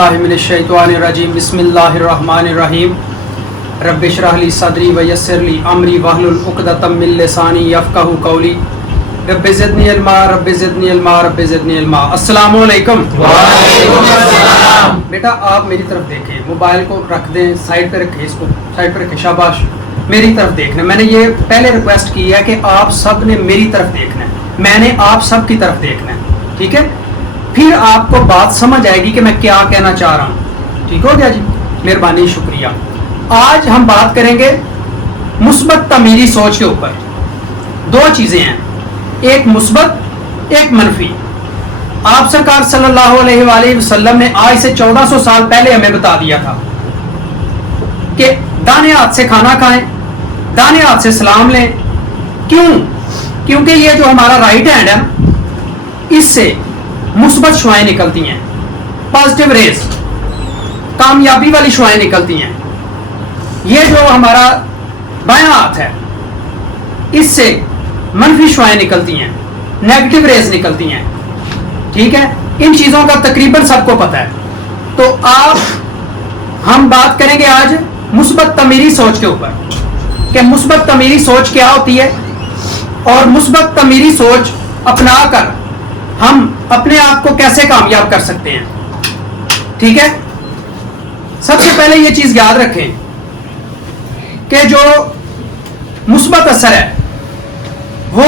मिनश्शैतानिर्रजीम बिस्मिल्लाहिर्रहमानिर्रहीम रब्बि इश्रह ली सदरी व यस्सिर ली अमरी वहलुल उक़दतम मिन लिसानी यफ़क़हू क़ौली रब्बि ज़िदनी इल्मा रब्बि ज़िदनी इल्मा रब्बि ज़िदनी इल्मा। अस्सलामु अलैकुम। वालेकुम अस्सलाम। बेटा आप मेरी तरफ देखें, मोबाइल को रख दें, साइड पे रखें, इसको साइड पे रखें, शाबाश, मेरी तरफ देखना। मैंने ये पहले रिक्वेस्ट की है कि आप सब ने मेरी तरफ देखना है, मैंने आप सब की तरफ देखना है, ठीक है? फिर आपको बात समझ आएगी कि मैं क्या कहना चाह रहा हूँ। ठीक हो गया जी, मेहरबानी, शुक्रिया। आज हम बात करेंगे मुस्बत तमीरी सोच के ऊपर। दो चीजें हैं, एक मुस्बत एक मनफी। आप सरकार सल्लल्लाहु अलैहि वसल्लम ने आज से 1400 साल पहले हमें बता दिया था कि दाने हाथ से खाना खाएं, दाने हाथ से सलाम लें। क्यों? क्योंकि ये जो हमारा राइट हैंड है, इससे मुस्बत शुआएं निकलती हैं, पॉजिटिव रेस, कामयाबी वाली शुआएं निकलती हैं। ये जो हमारा बायां हाथ है, इससे मनफी शुआएं निकलती हैं, नेगेटिव रेस निकलती हैं। ठीक है, इन चीजों का तकरीबन सबको पता है। तो हम बात करेंगे आज मुस्बत तमीरी सोच के ऊपर कि मुस्बत तमीरी सोच क्या होती है और मुस्बत तमीरी सोच अपनाकर हम अपने आप को कैसे कामयाब कर सकते हैं। ठीक है, सबसे पहले ये चीज याद रखें कि जो मुस्बत असर है वो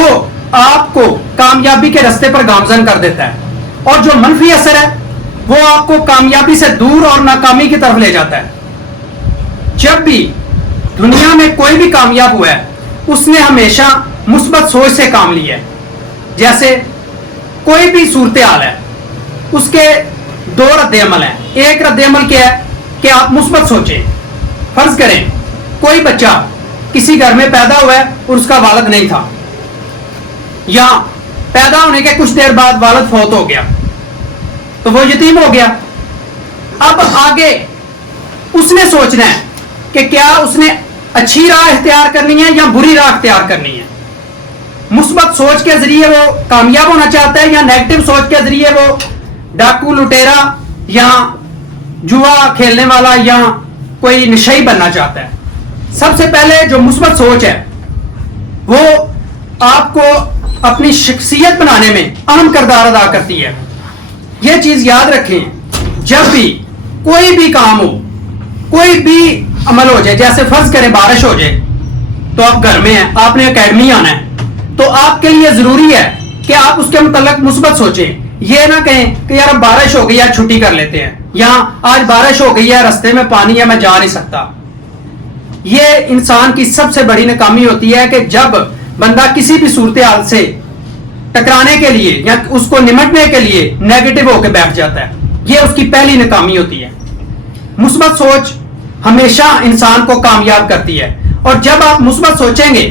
आपको कामयाबी के रास्ते पर गामजन कर देता है, और जो मनफी असर है वो आपको कामयाबी से दूर और नाकामी की तरफ ले जाता है। जब भी दुनिया में कोई भी कामयाब हुआ है, उसने हमेशा मुस्बत सोच से काम लिया है। जैसे कोई भी सूरत हाल है, उसके दो रद्द अमल हैं। एक रद्द अमल क्या है कि आप मुस्बत सोचें। फर्ज करें कोई बच्चा किसी घर में पैदा हुआ है और उसका वालिद नहीं था, या पैदा होने के कुछ देर बाद वालिद फौत हो गया, तो वो यतीम हो गया। अब आगे उसने सोचना है कि क्या उसने अच्छी राह इख्तियार करनी है या बुरी राह इख्तियार करनी है। मुस्बत सोच के जरिए वो कामयाब होना चाहता है, या नेगेटिव सोच के जरिए वो डाकू, लुटेरा या जुआ खेलने वाला या कोई नशई बनना चाहता है। सबसे पहले जो मुस्बत सोच है वो आपको अपनी शख्सियत बनाने में अहम किरदार अदा करती है। यह चीज याद रखें, जब भी कोई भी काम हो, कोई भी अमल हो जाए, जैसे फर्ज करें बारिश हो जाए, तो आप घर में हैं, आपने एकेडमी आना है, तो आपके लिए जरूरी है कि आप उसके मुतल्लिक मुस्बत सोचें। ये ना कहें कि यार अब बारिश हो गई है, छुट्टी कर लेते हैं, या आज बारिश हो गई है, रास्ते में पानी है, मैं जा नहीं सकता। ये इंसान की सबसे बड़ी नाकामी होती है कि जब बंदा किसी भी सूरत हाल से टकराने के लिए या उसको निमटने के लिए नेगेटिव होकर बैठ जाता है। ये उसकी पहली नाकामी होती है। मुस्बत सोच हमेशा इंसान को कामयाब करती है, और जब आप मुस्बत सोचेंगे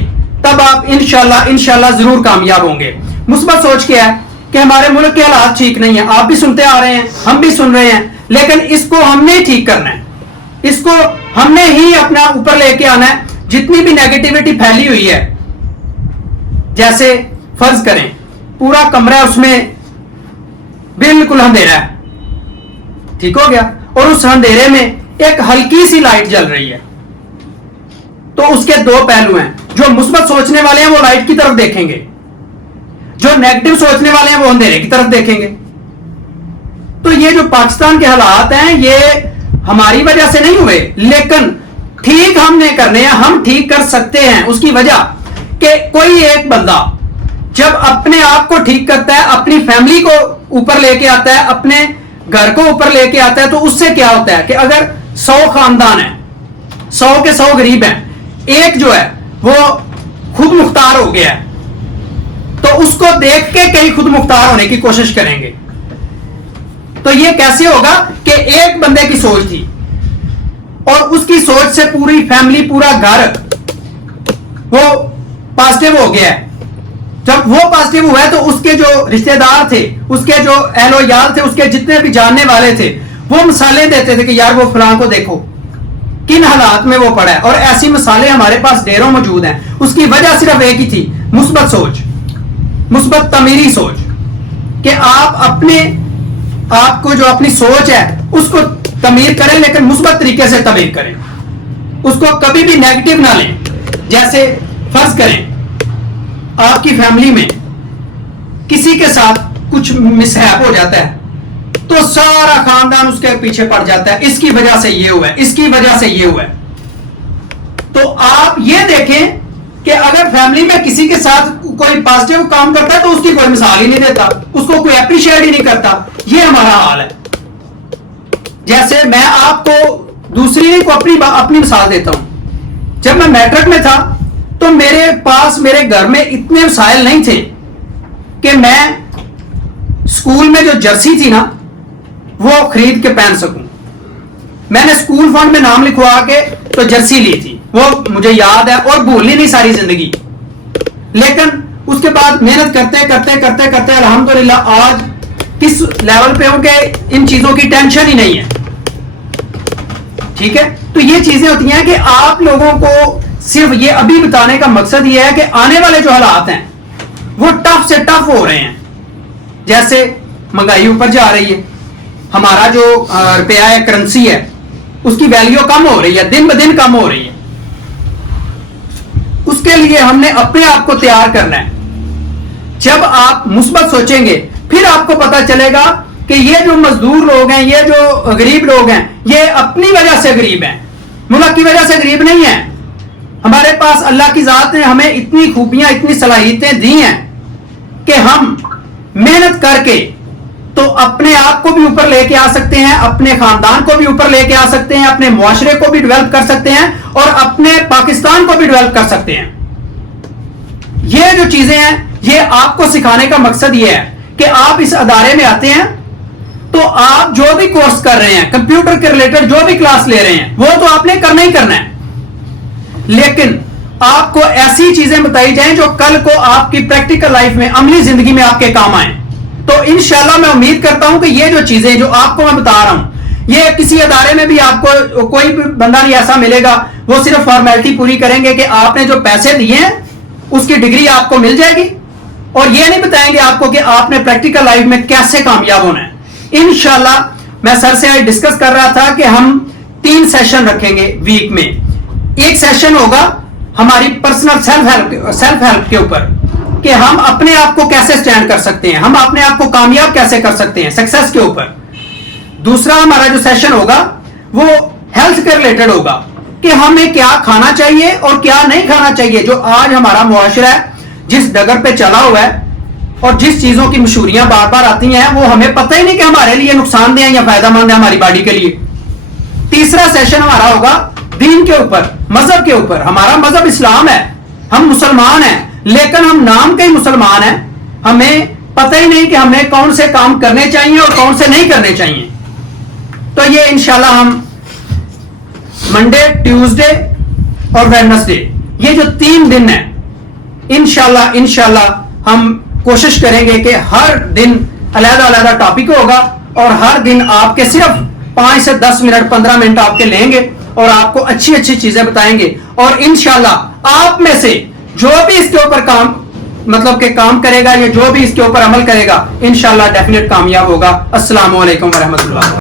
तब आप इंशाल्लाह जरूर कामयाब होंगे। मुस्बत सोच क्या है कि हमारे मुल्क के हालात ठीक नहीं है, आप भी सुनते आ रहे हैं, हम भी सुन रहे हैं, लेकिन इसको हमने ठीक करना है, इसको हमने ही अपना ऊपर लेके आना है। जितनी भी नेगेटिविटी फैली हुई है, जैसे फर्ज करें पूरा कमरा है, उसमें बिल्कुल अंधेरा है, ठीक हो गया, और उस अंधेरे में एक हल्की सी लाइट जल रही है, तो उसके दो पहलू हैं। जो मुस्बत सोचने वाले हैं वो लाइट की तरफ देखेंगे, जो नेगेटिव सोचने वाले हैं वो अंधेरे की तरफ देखेंगे। तो ये जो पाकिस्तान के हालात हैं ये हमारी वजह से नहीं हुए, लेकिन ठीक हमने करने हैं, हम ठीक कर सकते हैं। उसकी वजह कि कोई एक बंदा जब अपने आप को ठीक करता है, अपनी फैमिली को ऊपर लेके आता है, अपने घर को ऊपर लेके आता है, तो उससे क्या होता है कि अगर 100 खानदान है, 100 के 100 गरीब हैं, एक जो है वो खुद मुख्तार हो गया है, तो उसको देख के कई खुद मुख्तार होने की कोशिश करेंगे। तो ये कैसे होगा कि एक बंदे की सोच थी और उसकी सोच से पूरी फैमिली, पूरा घर वो पॉजिटिव हो गया है। जब वो पॉजिटिव हुआ है तो उसके जो रिश्तेदार थे, उसके जो अहलो याल थे, उसके जितने भी जानने वाले थे, वो मिसालें देते थे कि यार वो फलां को देखो किन हालात में वो पड़ा है। और ऐसी मिसालें हमारे पास ढेरों मौजूद हैं। उसकी वजह सिर्फ एक ही थी, मुस्बत सोच, मुस्बत तमीरी सोच, कि आप अपने آپ کو جو اپنی سوچ ہے اس کو تعمیر کریں, لیکن مثبت طریقے سے تعمیر کریں, اس کو کبھی بھی نیگیٹو نہ لیں. جیسے فرض کریں آپ کی فیملی میں کسی کے ساتھ کچھ مسہیپ ہو جاتا ہے تو سارا خاندان اس کے پیچھے پڑ جاتا ہے, اس کی وجہ سے یہ ہوا ہے, اس کی وجہ سے یہ ہوا ہے. تو آپ یہ دیکھیں کہ اگر فیملی میں کسی کے ساتھ کوئی پازیٹیو کام کرتا ہے تو اس کی کوئی مثال ہی نہیں دیتا, اس کو کوئی اپریشیٹ ہی نہیں کرتا. یہ ہمارا حال ہے. جیسے میں آپ کو دوسری کو اپنی مثال دیتا ہوں. جب میں میٹرک میں تھا تو میرے پاس میرے گھر میں اتنے وسائل نہیں تھے کہ میں اسکول میں جو جرسی تھی نا وہ خرید کے پہن سکوں. میں نے اسکول فنڈ میں نام لکھوا کے تو جرسی لی تھی, وہ مجھے یاد ہے اور بھولنی نہیں ساری زندگی. لیکن اس کے بعد محنت کرتے کرتے کرتے کرتے الحمدللہ آج کس لیول پہ ہوں کہ ان چیزوں کی ٹینشن ہی نہیں ہے. ٹھیک ہے, تو یہ چیزیں ہوتی ہیں کہ آپ لوگوں کو صرف یہ ابھی بتانے کا مقصد یہ ہے کہ آنے والے جو حالات ہیں وہ ٹف سے ٹف ہو رہے ہیں. جیسے مہنگائی اوپر جا رہی ہے, ہمارا جو روپیہ ہے, کرنسی ہے, اس کی ویلیو کم ہو رہی ہے, دن بہ دن کم ہو رہی ہے. اس کے لیے ہم نے اپنے آپ کو تیار کرنا ہے. جب آپ مثبت سوچیں گے پھر آپ کو پتا چلے گا کہ یہ جو مزدور لوگ ہیں, یہ جو غریب لوگ ہیں, یہ اپنی وجہ سے غریب ہیں, ملک کی وجہ سے غریب نہیں ہیں. ہمارے پاس اللہ کی ذات نے ہمیں اتنی خوبیاں, اتنی صلاحیتیں دی ہیں کہ ہم محنت کر کے تو اپنے آپ کو بھی اوپر لے کے آ سکتے ہیں, اپنے خاندان کو بھی اوپر لے کے آ سکتے ہیں, اپنے معاشرے کو بھی ڈیولپ کر سکتے ہیں اور اپنے پاکستان کو بھی ڈیولپ کر سکتے ہیں. یہ جو چیزیں ہیں یہ آپ کو سکھانے کا مقصد یہ ہے کہ آپ اس ادارے میں آتے ہیں تو آپ جو بھی کورس کر رہے ہیں, کمپیوٹر کے ریلیٹڈ جو بھی کلاس لے رہے ہیں, وہ تو آپ نے کرنا ہی کرنا ہے, لیکن آپ کو ایسی چیزیں بتائی جائیں جو کل کو آپ کی پریکٹیکل لائف میں, عملی زندگی میں آپ کے کام آئیں. تو انشاءاللہ میں امید کرتا ہوں کہ یہ جو چیزیں جو آپ کو میں بتا رہا ہوں, یہ کسی ادارے میں بھی آپ کو کوئی بھی بندہ نہیں ایسا ملے گا, وہ صرف فارمیلٹی پوری کریں گے کہ آپ نے جو پیسے دیے ہیں اس کی ڈگری آپ کو مل جائے گی, اور یہ نہیں بتائیں گے آپ کو کہ آپ نے پریکٹیکل لائف میں کیسے کامیاب ہونا ہے. انشاءاللہ میں سر سے ڈسکس کر رہا تھا کہ ہم 3 سیشن رکھیں گے ویک میں. ایک سیشن ہوگا ہماری پرسنل سیلف ہیلپ کے اوپر کہ ہم اپنے آپ کو کیسے سٹینڈ کر سکتے ہیں, ہم اپنے آپ کو کامیاب کیسے کر سکتے ہیں, سکسیس کے اوپر. دوسرا ہمارا جو سیشن ہوگا وہ ہیلتھ کے ریلیٹڈ ہوگا کہ ہمیں کیا کھانا چاہیے اور کیا نہیں کھانا چاہیے. جو آج ہمارا معاشرہ ہے جس ڈگر پہ چلا ہوا ہے اور جس چیزوں کی مشہوریاں بار بار آتی ہیں وہ ہمیں پتہ ہی نہیں کہ ہمارے لیے نقصان دہ یا فائدہ مند ہے ہماری باڈی کے لیے. تیسرا سیشن ہمارا ہوگا دین کے اوپر, مذہب کے اوپر. ہمارا مذہب اسلام ہے, ہم مسلمان ہیں, لیکن ہم نام کے ہی مسلمان ہیں, ہمیں پتہ ہی نہیں کہ ہمیں کون سے کام کرنے چاہیے اور کون سے نہیں کرنے چاہیے. تو یہ انشاءاللہ ہم منڈے, ٹیوزڈے اور ویڈنسڈے, یہ جو 3 دن ہیں, انشاءاللہ ہم کوشش کریں گے کہ ہر دن علیحدہ علیحدہ ٹاپک ہوگا اور ہر دن آپ کے صرف 5 سے 10 منٹ 15 منٹ آپ کے لیں گے اور آپ کو اچھی اچھی چیزیں بتائیں گے. اور انشاءاللہ آپ میں سے جو بھی اس کے اوپر کام کرے گا یا جو بھی اس کے اوپر عمل کرے گا انشاءاللہ ڈیفینیٹ کامیاب ہوگا. السلام علیکم ورحمۃ اللہ.